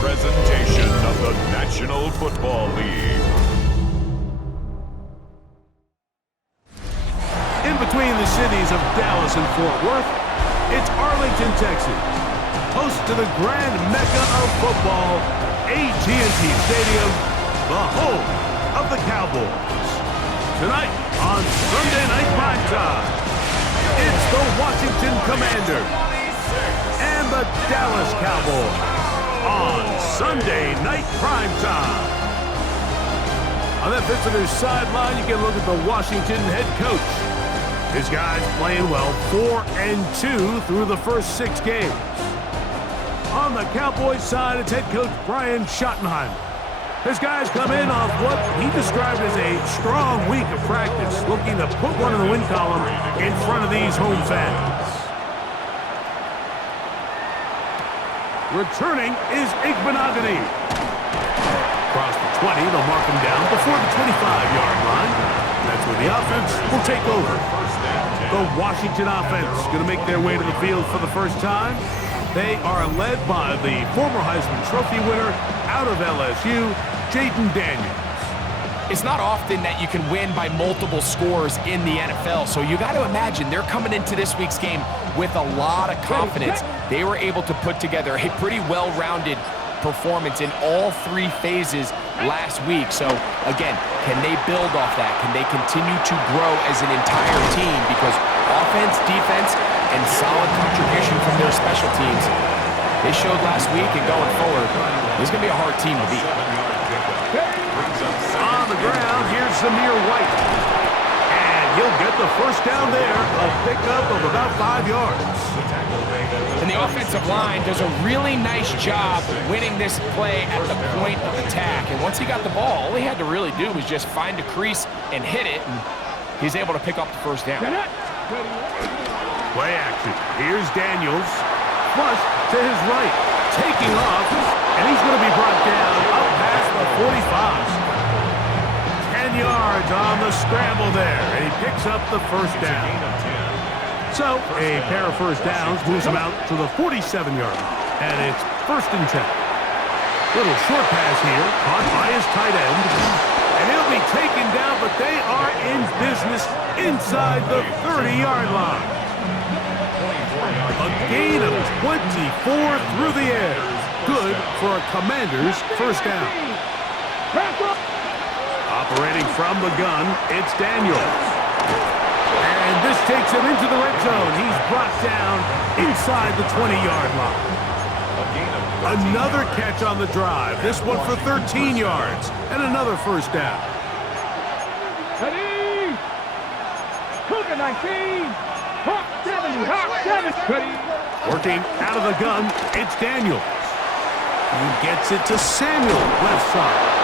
presentation of the National Football League. In between the cities of Dallas and Fort Worth, it's Arlington, Texas, host to the grand mecca of football, AT&T Stadium, the home of the Cowboys. Tonight on Sunday Night Primetime, it's the Washington Commanders and the Dallas Cowboys on Sunday Night Primetime. On that visitor's sideline, you can look at the Washington head coach. His guys playing well, 4-2 through the first 6 games. On the Cowboys side, it's head coach Brian Schottenheimer. His guys come in off what he described as a strong week of practice, looking to put one in the win column in front of these home fans. Returning is Igbenogany. Across the 20, they'll mark him down before the 25-yard line. That's where the offense will take over. The Washington offense going to make their way to the field for the first time. They are led by the former Heisman Trophy winner out of LSU, Jaden Daniels. It's not often that you can win by multiple scores in the NFL, so you got to imagine they're coming into this week's game with a lot of confidence. They were able to put together a pretty well-rounded performance in all 3 phases last week. So, again, can they build off that? Can they continue to grow as an entire team? Because offense, defense, and solid contribution from their special teams, they showed last week, and going forward, this is going to be a hard team to beat. On the ground, here's Zamir White. And he'll get the first down there, a pickup of about 5 yards. And the offensive line does a really nice job winning this play at the point of attack. And once he got the ball, all he had to really do was just find a crease and hit it, and he's able to pick up the first down. Play action. Here's Daniels. Flush to his right. Taking off, and he's going to be brought down up past the 45. 10 yards on the scramble there, and he picks up the first down. So, a pair of first downs moves him out to the 47-yard line, and it's 1st and 10. Little short pass here, caught by his tight end, and he'll be taken down, but they are in business inside the 30-yard line. A gain of 24 through the air. Good for a Commander's first down. Operating from the gun, it's Daniels. And this takes him into the red zone. He's brought down inside the 20-yard line. Another catch on the drive. This one for 13 yards. And another first down. Ready! Cougar 19! Hawk 70! Hawk 70! Working out of the gun, it's Daniels. He gets it to Samuel, left side.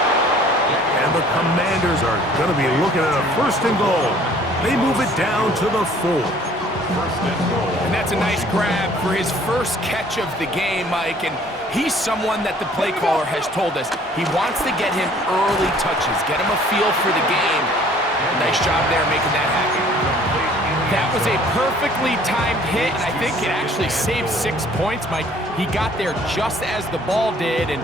And the Commanders are going to be looking at a 1st and goal. They move it down to the 4. And that's a nice grab for his first catch of the game, Mike. And he's someone that the play caller has told us he wants to get him early touches, get him a feel for the game. Nice job there making that happen. That was a perfectly timed hit, and I think it actually saved 6 points, Mike. He got there just as the ball did, and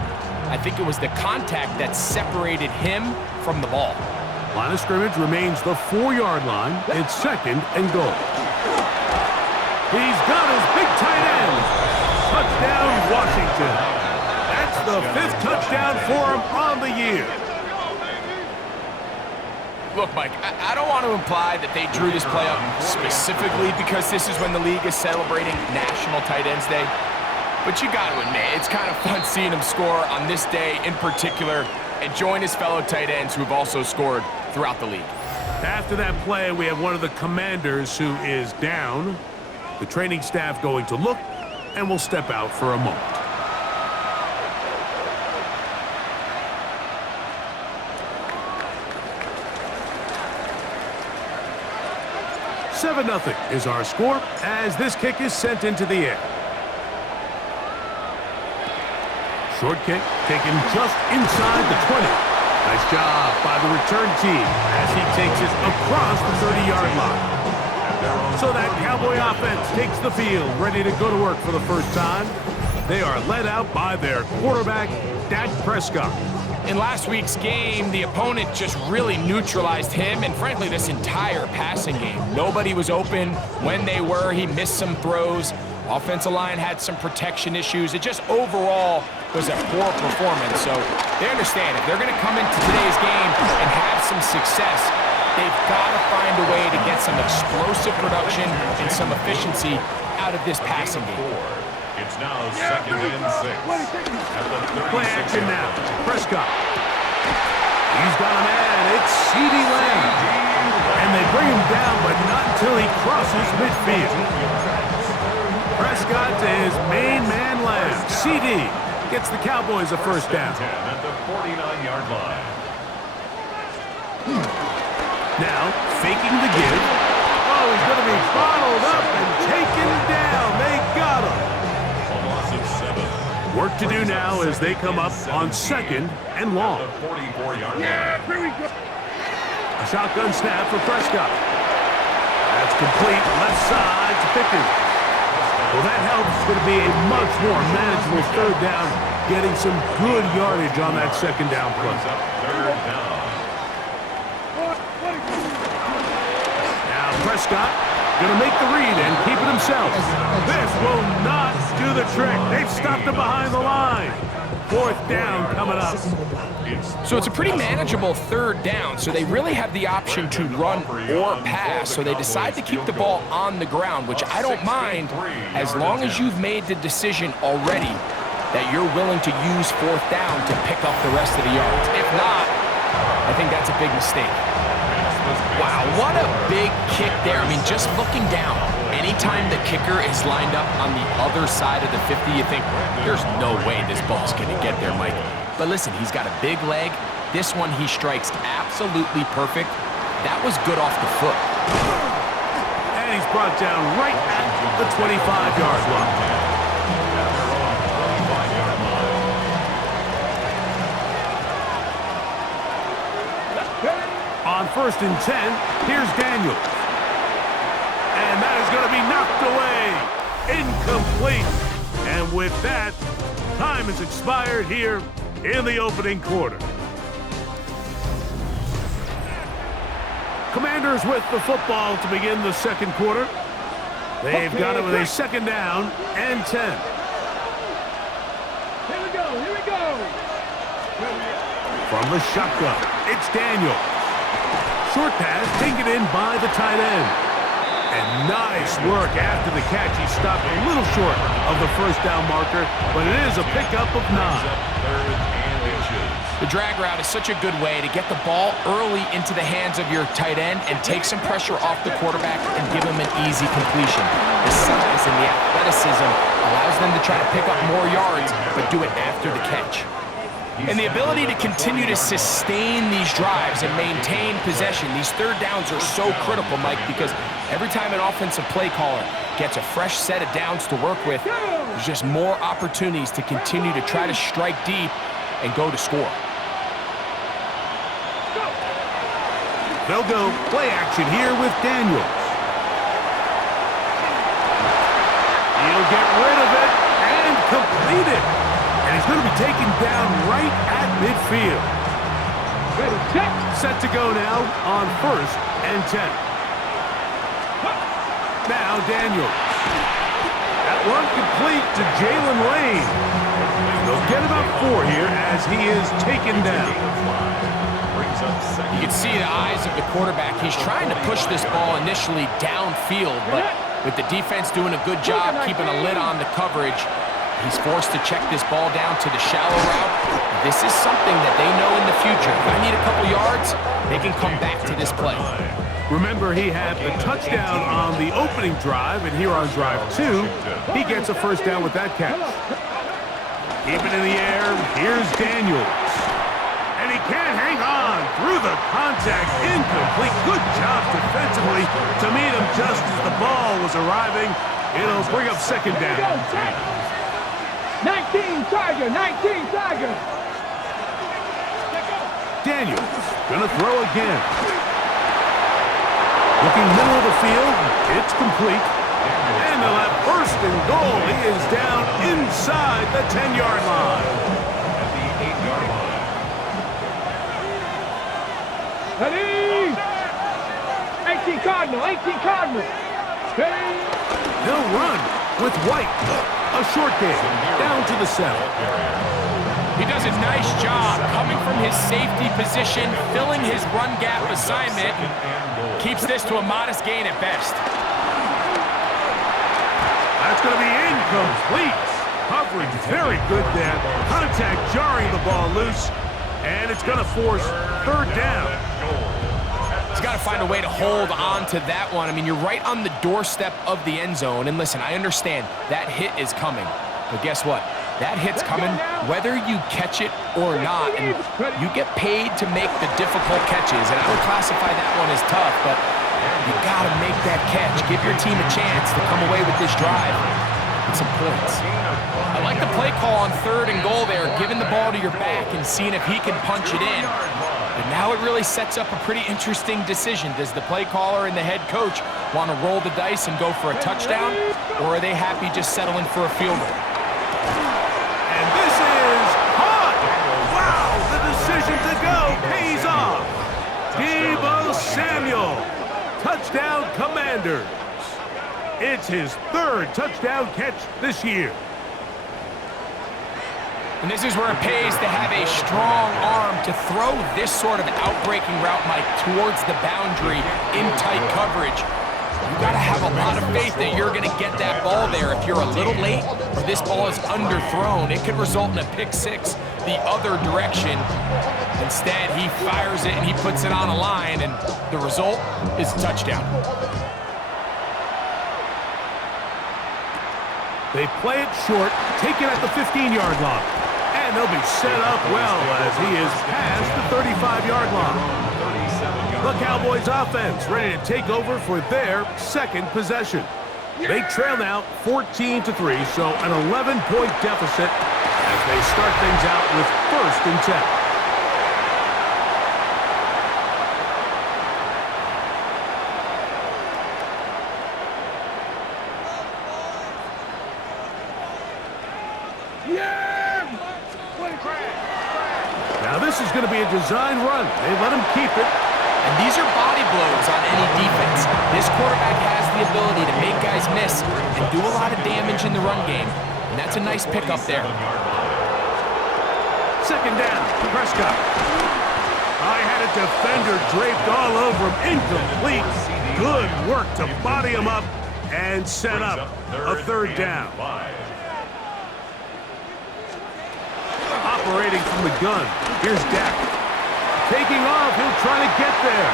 I think it was the contact that separated him from the ball. Line of scrimmage remains the 4-yard line. It's 2nd and goal. He's got his big tight end. Touchdown, Washington. That's the 5th touchdown for him on the year. Look, Mike, I don't want to imply that they drew this play up specifically because this is when the league is celebrating National Tight Ends Day. But you got to admit, it's kind of fun seeing him score on this day in particular and join his fellow tight ends who have also scored throughout the league. After that play, we have one of the Commanders who is down. The training staff going to look, and will step out for a moment. "7-0 is our score as this kick is sent into the air. Short kick taken just inside the 20. Nice job by the return team as he takes it across the 30-yard line. So that Cowboy offense takes the field, ready to go to work for the first time. They are led out by their quarterback, Dak Prescott. In last week's game, the opponent just really neutralized him and, frankly, this entire passing game. Nobody was open. When they were, he missed some throws. Offensive line had some protection issues. It just overall was a poor performance. So they understand if they're going to come into today's game and have some success, they've got to find a way to get some explosive production and some efficiency out of this passing game. It's now 2nd and 6. At the 36 Play action now. Prescott. He's got a man. It's CeeDee Lamb. And they bring him down, but not until he crosses midfield. Prescott to his main man Lamb. CeeDee gets the Cowboys a first down. 10 at the 49-yard line. Now, faking the give. Oh, he's going to be bottled up and taken down. They got him. A loss of 7. Work to do now as they come up on 2nd and long. The 44-yard line. Here we go. A shotgun snap for Prescott. That's complete. Left side to Pickens. Well, that helps. It's going to be a much more manageable third down, getting some good yardage on that second down play. Brings up 3rd down. Now Prescott going to make the read and keep it himself. This will not do the trick. They've stopped him behind the line. 4th down coming up. So it's a pretty manageable third down, so they really have the option to run or pass, so they decide to keep the ball on the ground, which I don't mind as long as you've made the decision already that you're willing to use 4th down to pick up the rest of the yards. If not, I think that's a big mistake. Wow, what a big kick there. I mean, just looking down, anytime the kicker is lined up on the other side of the 50, you think, there's no way this ball's going to get there, Mike. But listen, he's got a big leg. This one he strikes absolutely perfect. That was good off the foot. And he's brought down right at the 25-yard line. On 1st and 10, here's Daniels. And that is going to be knocked away. Incomplete. And with that, time has expired here in the opening quarter. Commanders with the football to begin the second quarter. They've got it with a 2nd down and 10. Here we go. Here we go. From the shotgun, it's Daniels. Short pass taken in by the tight end. And nice work after the catch. He stopped a little short of the first down marker, but it is a pickup of 9. The drag route is such a good way to get the ball early into the hands of your tight end and take some pressure off the quarterback and give him an easy completion. The size and the athleticism allows them to try to pick up more yards, but do it after the catch. And the ability to continue to sustain these drives and maintain possession, these third downs are so critical, Mike, because every time an offensive play caller gets a fresh set of downs to work with, there's just more opportunities to continue to try to strike deep and go to score. They'll go play action here with Daniels. He'll get rid of it and complete it. And he's going to be taken down right at midfield. Set to go now on 1st and 10. Now Daniels. That one complete to Jalen Lane. They'll get about 4 here as he is taken down. You can see the eyes of the quarterback. He's trying to push this ball initially downfield, but with the defense doing a good job keeping a lid on the coverage, he's forced to check this ball down to the shallow route. This is something that they know in the future. If I need a couple yards, they can come back to this play. Remember, he had the touchdown on the opening drive, and here on drive 2, he gets a first down with that catch. Keep it in the air. Here's Daniels. And he can't hang on through the contact. Incomplete. Good job defensively to meet him just as the ball was arriving. It'll bring up 2nd down. 19 Tiger, 19 Tiger. Daniels gonna throw again. Looking middle of the field, it's complete. And they'll have first and goal. He is down inside the 10-yard line. At the 8-yard line. Ready? 18 Cardinal, 18 Cardinal. Ready? They'll run with White. A short game down to the 7. He does a nice job coming from his safety position, filling his run gap assignment. Keeps this to a modest gain at best. That's going to be incomplete. Coverage very good there. Contact jarring the ball loose. And it's going to force third down. He's got to find a way to hold on to that one. I mean, you're right on the doorstep of the end zone. And listen, I understand that hit is coming. But guess what? That hit's coming whether you catch it or not. And you get paid to make the difficult catches. And I would classify that one as tough, but you got to make that catch. Give your team a chance to come away with this drive with some points. I like the play call on third and goal there, giving the ball to your back and seeing if he can punch it in. But now it really sets up a pretty interesting decision. Does the play caller and the head coach want to roll the dice and go for a touchdown, or are they happy just settling for a field goal? And this is hot. Wow, the decision to go pays off. Deebo Samuel, touchdown Commanders. It's his third touchdown catch this year. And this is where it pays to have a strong arm to throw this sort of outbreaking route, Mike, towards the boundary in tight coverage. You got to have a lot of faith that you're going to get that ball there. If you're a little late or this ball is underthrown, it could result in a pick six the other direction. Instead, he fires it and he puts it on a line, and the result is a touchdown. They play it short, take it at the 15-yard line. And they'll be set up well as he is past the 35-yard line. The Cowboys offense ready to take over for their second possession. They trail now 14-3, so an 11-point deficit as they start things out with first and 10. Now this is going to be a design run. They let him keep it. And these are body blows on any defense. This quarterback has the ability to make guys miss and do a lot of damage in the run game. And that's a nice pickup there. Second down, Prescott. I had a defender draped all over him. Incomplete. Good work to body him up and set up a third down. Operating from the gun. Here's Dak. Taking off, he'll try to get there.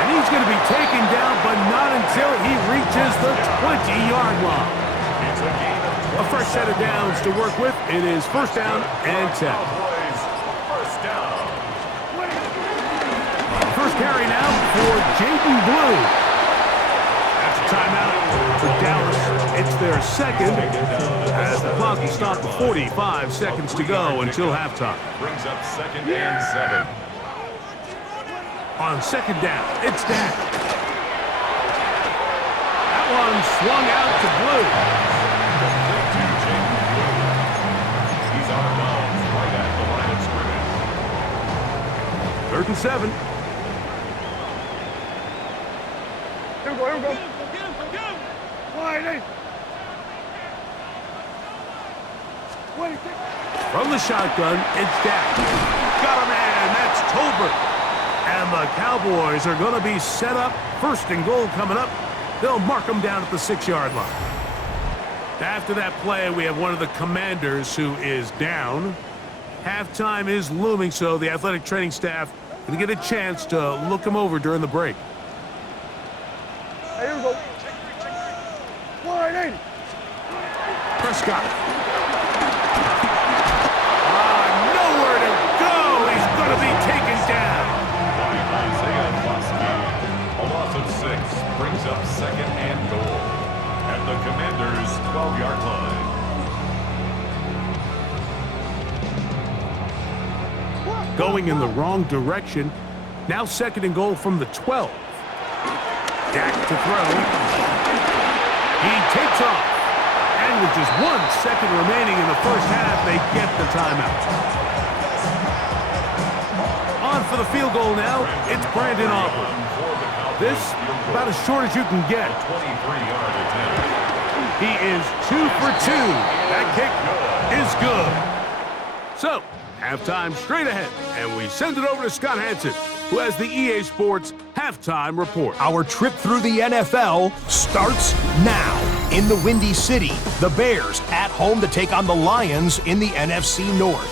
And he's going to be taken down, but not until he reaches the 20-yard line. A fresh set of downs to work with. It is first down and 10. First carry now for Jaden Blue. That's a timeout for Dallas. It's their second as the clock will stop at 45 seconds to go until halftime. Brings up second and 7. On second down, it's Dak. That one swung out to Blue. He's out of bounds right at the line of scrimmage. Third and 7. Here we go, here we go. Wide. From the shotgun, it's Dak. Got a man, that's Tolbert. And the Cowboys are going to be set up. First and goal coming up. They'll mark them down at the 6-yard line. After that play, we have one of the Commanders who is down. Halftime is looming, so the athletic training staff going to get a chance to look him over during the break. Here we go. Wide. Prescott. Nowhere to go. He's going to be taken down. A loss of 6 brings up second and goal at the Commanders' 12-yard line. Going in the wrong direction. Now second and goal from the 12. Dak to throw. He takes off. And with just 1 second remaining in the first half, they get the timeout. On for the field goal now, it's Brandon Aubrey. This, about as short as you can get. 23-yard attempt. He is 2 for 2. That kick is good. So, halftime straight ahead, and we send it over to Scott Hansen, who has the EA Sports Halftime Report. Our trip through the NFL starts now. In the Windy City, the Bears at home to take on the Lions in the NFC North.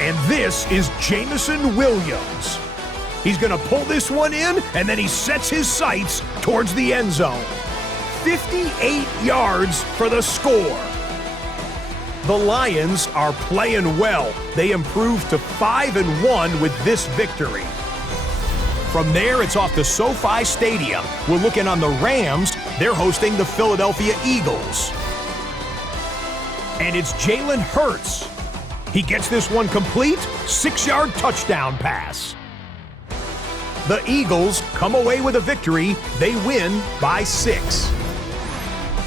And this is Jamison Williams. He's going to pull this one in, and then he sets his sights towards the end zone. 58 yards for the score. The Lions are playing well. They improved to 5-1 with this victory. From there, it's off to SoFi Stadium. We're looking on the Rams. They're hosting the Philadelphia Eagles. And it's Jalen Hurts. He gets this one complete, 6-yard touchdown pass. The Eagles come away with a victory. They win by 6.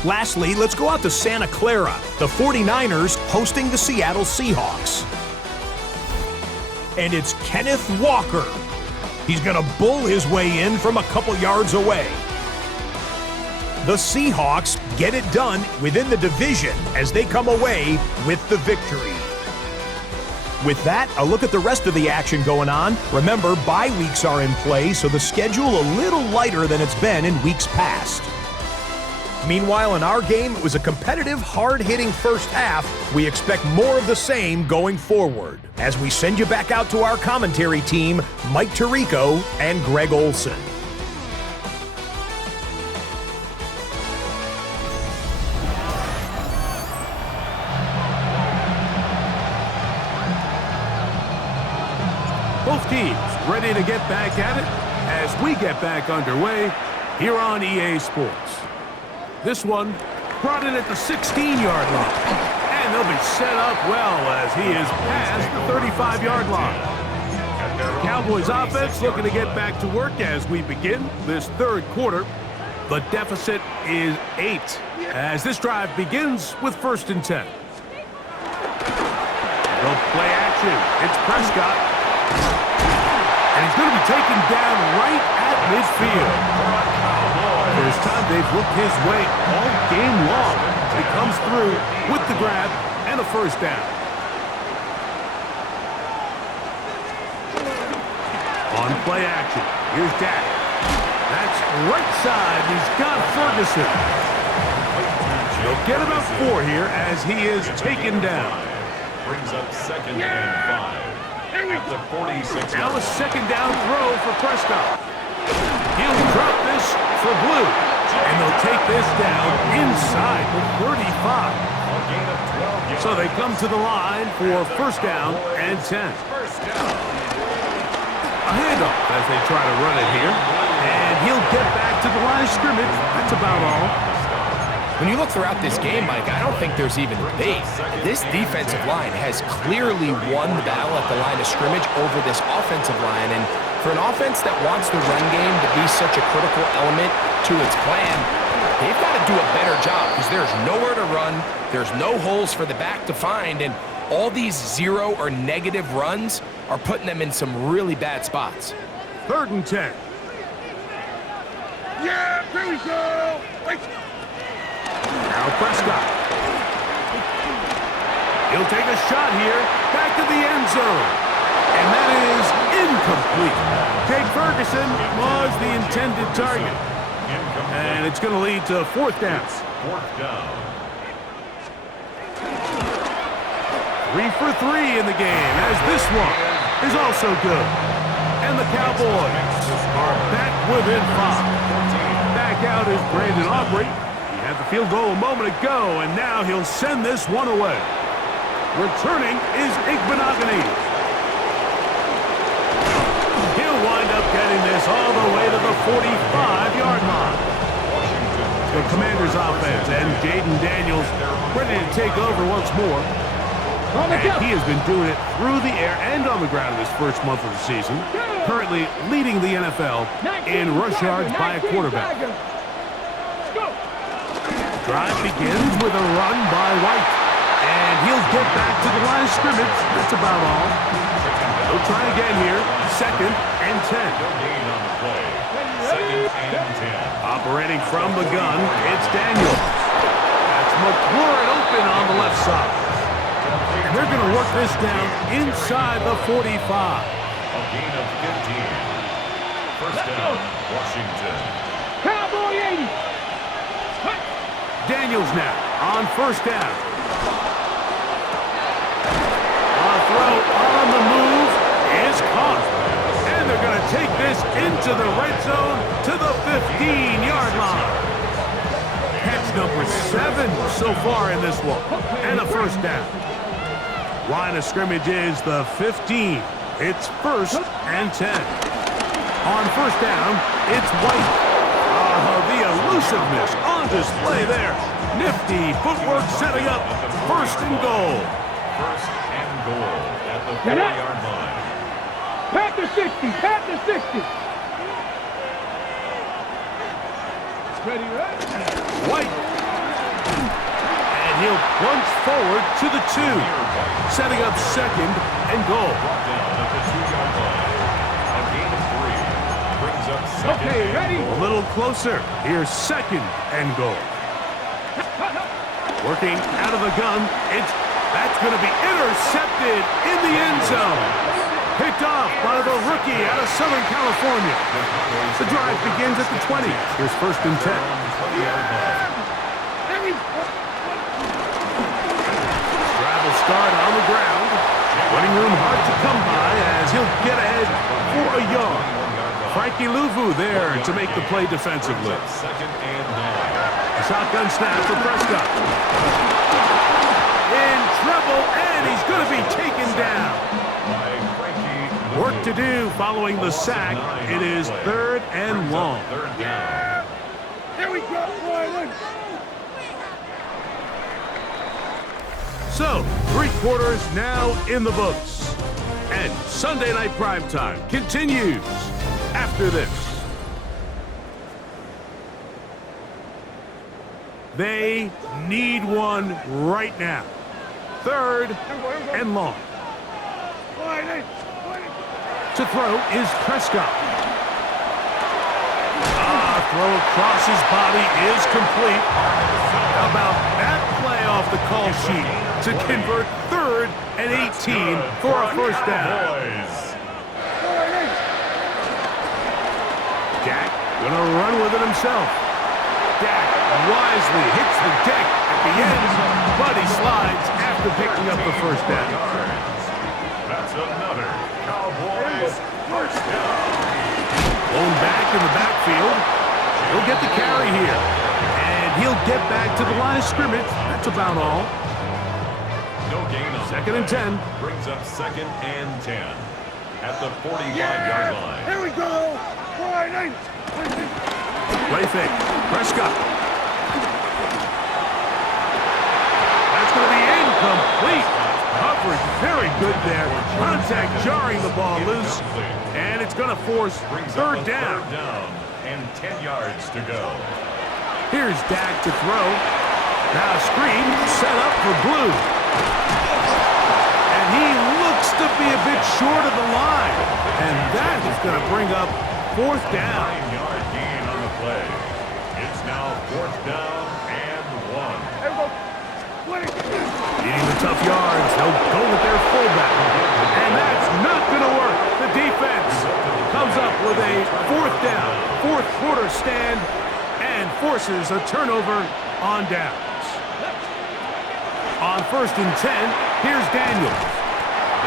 Lastly, let's go out to Santa Clara. The 49ers hosting the Seattle Seahawks. And it's Kenneth Walker. He's going to bull his way in from a couple yards away. The Seahawks get it done within the division as they come away with the victory. With that, a look at the rest of the action going on. Remember, bye weeks are in play, so the schedule a little lighter than it's been in weeks past. Meanwhile, in our game, it was a competitive, hard-hitting first half. We expect more of the same going forward as we send you back out to our commentary team, Mike Tirico and Greg Olson. Both teams ready to get back at it as we get back underway here on EA Sports. This one brought in at the 16-yard line. And they'll be set up well as he is past the 35-yard line. The Cowboys offense looking to get back to work as we begin this third quarter. The deficit is 8 as this drive begins with 1st and 10. They'll play action. It's Prescott. And he's going to be taken down right at midfield. First time they've looked his way all game long. He comes through with the grab and a 1st down. On play action, here's Dak. That's right side. He's got Ferguson. He'll get about 4 here as he is taken down. Brings up 2nd and 5. At the 46. Now a 2nd down throw for Prescott. He'll drop this for Blue. And they'll take this down inside the 35. So they come to the line for 1st down and 10. A handoff as they try to run it here. And he'll get back to the line of scrimmage. That's about all. When you look throughout this game, Mike, I don't think there's even debate. This defensive line has clearly won the battle at the line of scrimmage over this offensive line. And for an offense that wants the run game to be such a critical element to its plan, they've got to do a better job because there's nowhere to run, there's no holes for the back to find, and all these 0 or negative runs are putting them in some really bad spots. 3rd and 10. Yeah, there we go. Wait. Now Prescott. He'll take a shot here, back to the end zone. And that is incomplete. Jake Ferguson was the intended target. And it's going to lead to 4th down. 4th down. 3 for 3 in the game, as this one is also good. And the Cowboys are back within 5. Back out is Brandon Aubrey. He had the field goal a moment ago, and now he'll send this one away. Returning is Igbenogany. He'll wind up getting this all the way to the 45-yard line. The Commanders' offense and Jaden Daniels ready to take over once more. And he has been doing it through the air and on the ground in this first month of the season. currently leading the NFL in rush yards by a quarterback. Drive begins with a run by White. And he'll get back to the line of scrimmage. That's about all. He'll try again here. 2nd and 10. No gain on the play. 2nd and 10. Operating from the gun, it's Daniels. That's McLaurin open on the left side. And they're going to work this down inside the 45. A gain of 15. First down, Washington. Cowboy 80. Daniels now on first down. A throw on the move is caught. And they're going to take this into the red zone to the 15-yard line. Catch number 7 so far in this one. And a first down. Line of scrimmage is the 15. It's 1st and 10. On first down, it's White. The elusiveness on display there. Nifty footwork setting up 1st and goal. 1st and goal at the 40-yard line. Panther 60. Panther 60. Ready, right? White. And he'll plunge forward to the 2. Setting up 2nd and goal. Brought down at the 2-yard line. A gain of 3. Brings up 2nd Okay, and ready? A little closer. Here's 2nd and goal. Working out of the gun. That's going to be intercepted in the end zone. Picked off by the rookie out of Southern California. The drive begins at the 20. Here's 1st and 10. Drive will start on the ground. Running room hard to come by as he'll get ahead for a yard. Frankie Louvu there to make the play defensively. 2nd and 9. A shotgun snap for Prescott. In trouble, and he's going to be taken down. By Frankie Work to do following the sack. It is 3rd and long. 3rd down. Here we go, Riley. So, 3 quarters now in the books. And Sunday Night Primetime continues after this. They need one right now. 3rd and long. To throw is Prescott. Throw across his body is complete. How about that play off the call sheet to convert 3rd and 18 for a first down. Dak gonna run with it himself. Dak wisely hits the deck at the end, but he slides after picking up the first down. That's another Cowboys first down. Blown back in the backfield. He'll get the carry here. And he'll get back to the line of scrimmage. That's about all. No gain on 2nd and 10. Brings up 2nd and 10 at the 45-yard line. Here we go. Riley. Play fake. Prescott. That's going to be incomplete. Coverage very good there. Contact jarring the ball loose. And it's going to force Brings up 3rd a down. 3rd down and 10 yards to go. Here's Dak to throw. Now a screen set up for Blue. And he looks to be a bit short of the line. And that is going to bring up 4th down. 9-yard gain on the play. It's now 4th down and 1. Eating the tough yards, they'll go with their fullback. And that's not going to work. The defense comes up with a 4th down, 4th quarter stand, and forces a turnover on downs. On 1st and 10, here's Daniels.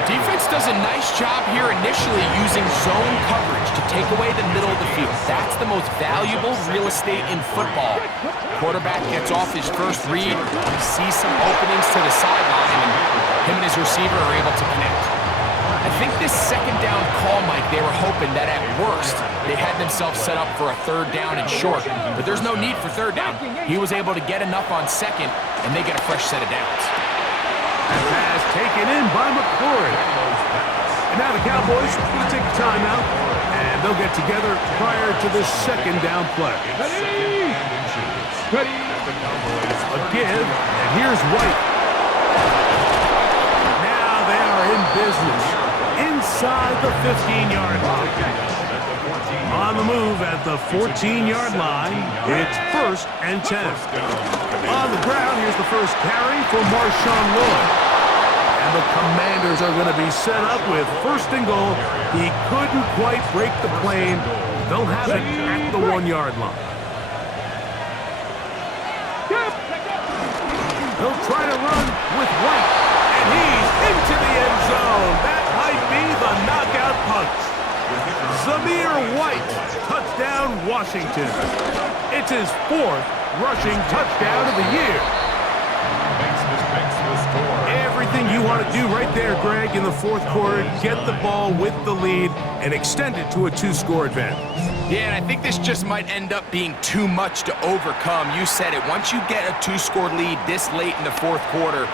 Defense does a nice job here initially using zone coverage to take away the middle of the field. That's the most valuable real estate in football. Quarterback gets off his first read, sees some openings to the sideline, and him and his receiver are able to connect. I think this 2nd down call, Mike, they were hoping that at worst they had themselves set up for a 3rd down and short, but there's no need for 3rd down. He was able to get enough on 2nd, and they get a fresh set of downs. Pass taken in by McLaurin. And now the Cowboys will take a timeout. And they'll get together prior to the second down play. Ready? Ready? A give, and here's White. Now they are in business inside the 15-yard line. On the move at the 14-yard line, it's 1st and 10. On the ground, here's the first carry for Marshawn Lloyd. And the Commanders are going to be set up with 1st and goal. He couldn't quite break the plane. They'll have it at the 1-yard line. He'll try to run with White, and he's into the end zone. That might be the knockout punch. Zamir White, touchdown Washington. It's his 4th rushing touchdown of the year. Everything you want to do right there, Greg, in the 4th quarter, get the ball with the lead and extend it to a 2-score advantage. Yeah, and I think this just might end up being too much to overcome. You said it. Once you get a 2-score lead this late in the 4th quarter,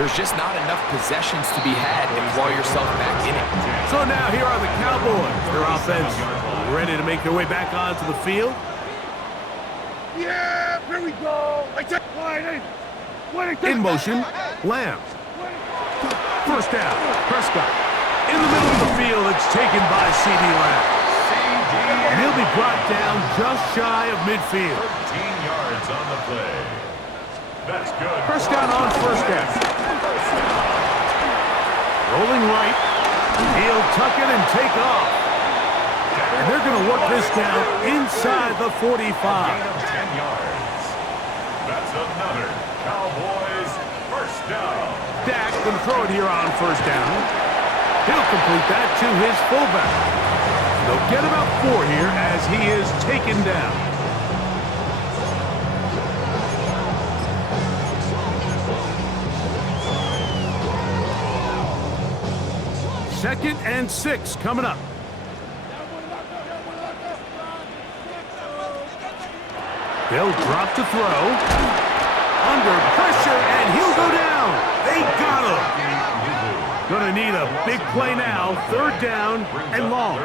there's just not enough possessions to be had to claw yourself back in it. So now here are the Cowboys. Their offense ready to make their way back onto the field. Yeah, here we go. I take wide in. In motion, Lamb. 1st down, Prescott. In the middle of the field, it's taken by C.D. Lamb. And he'll be brought down just shy of midfield. 13 yards on the play. That's good. Prescott on 1st down. Rolling right. He'll tuck it and take off. And they're going to work this down inside the 45. 10 yards. That's another Cowboys 1st down. Dak going to throw it here on 1st down. He'll complete that to his fullback. They'll get about 4 here as he is taken down. Second and 6 coming up. They'll drop to throw. Under pressure, and he'll go down. They got him. Gonna need a big play now. 3rd down and long.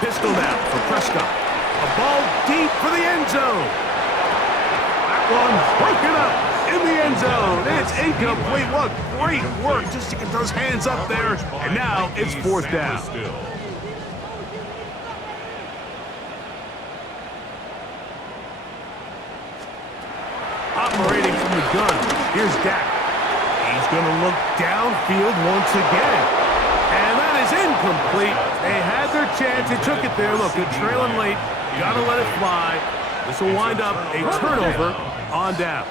Pistol now for Prescott. A ball deep for the end zone. That one's broken up in the end zone. It's incomplete. What great work just to get those hands up there. And now it's 4th down. Operating from the gun. Here's Dak. He's going to look downfield once again. And that is incomplete. They had their chance. They took it there. Look, they're trailing late. Got to let it fly. This will wind up a turnover on downs.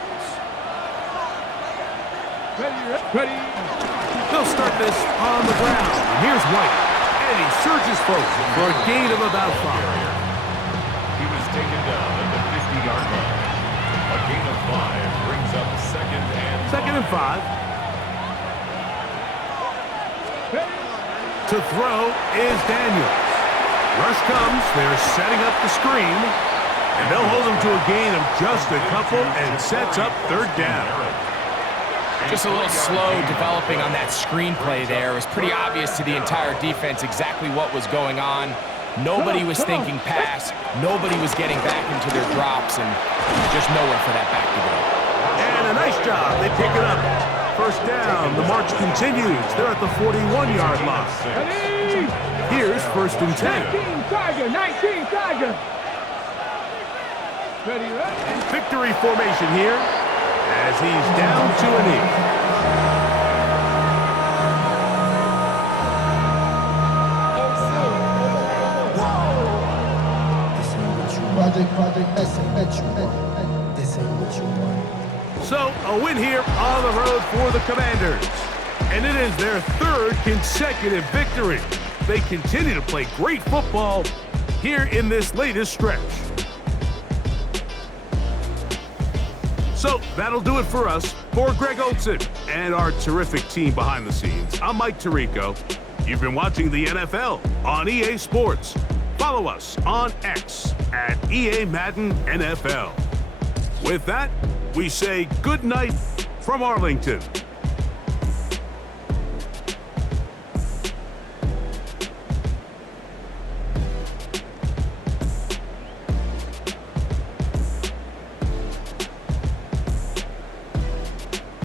Ready. They'll start this on the ground. And here's White. And he surges forward for a gain of about 5. He was taken down at the 50-yard line. A gain of 5 brings up 2nd and 5. To throw is Daniels. Rush comes. They're setting up the screen. And they'll hold him to a gain of just a couple and sets up 3rd down. Just a little slow developing on that screenplay there. It was pretty obvious to the entire defense exactly what was going on. Nobody was thinking pass. Nobody was getting back into their drops, and just nowhere for that back to go. And a nice job. They pick it up. 1st down. The march continues. They're at the 41-yard line. Ready. Here's 1st and 10. 19 Tiger. 19 Tiger. Ready. Victory formation here as he's down to a knee. So, a win here on the road for the Commanders. And it is their 3rd consecutive victory. They continue to play great football here in this latest stretch. So, that'll do it for us. For Greg Olson and our terrific team behind the scenes, I'm Mike Tirico. You've been watching the NFL on EA Sports. Follow us on X at EA Madden NFL. With that, we say good night from Arlington.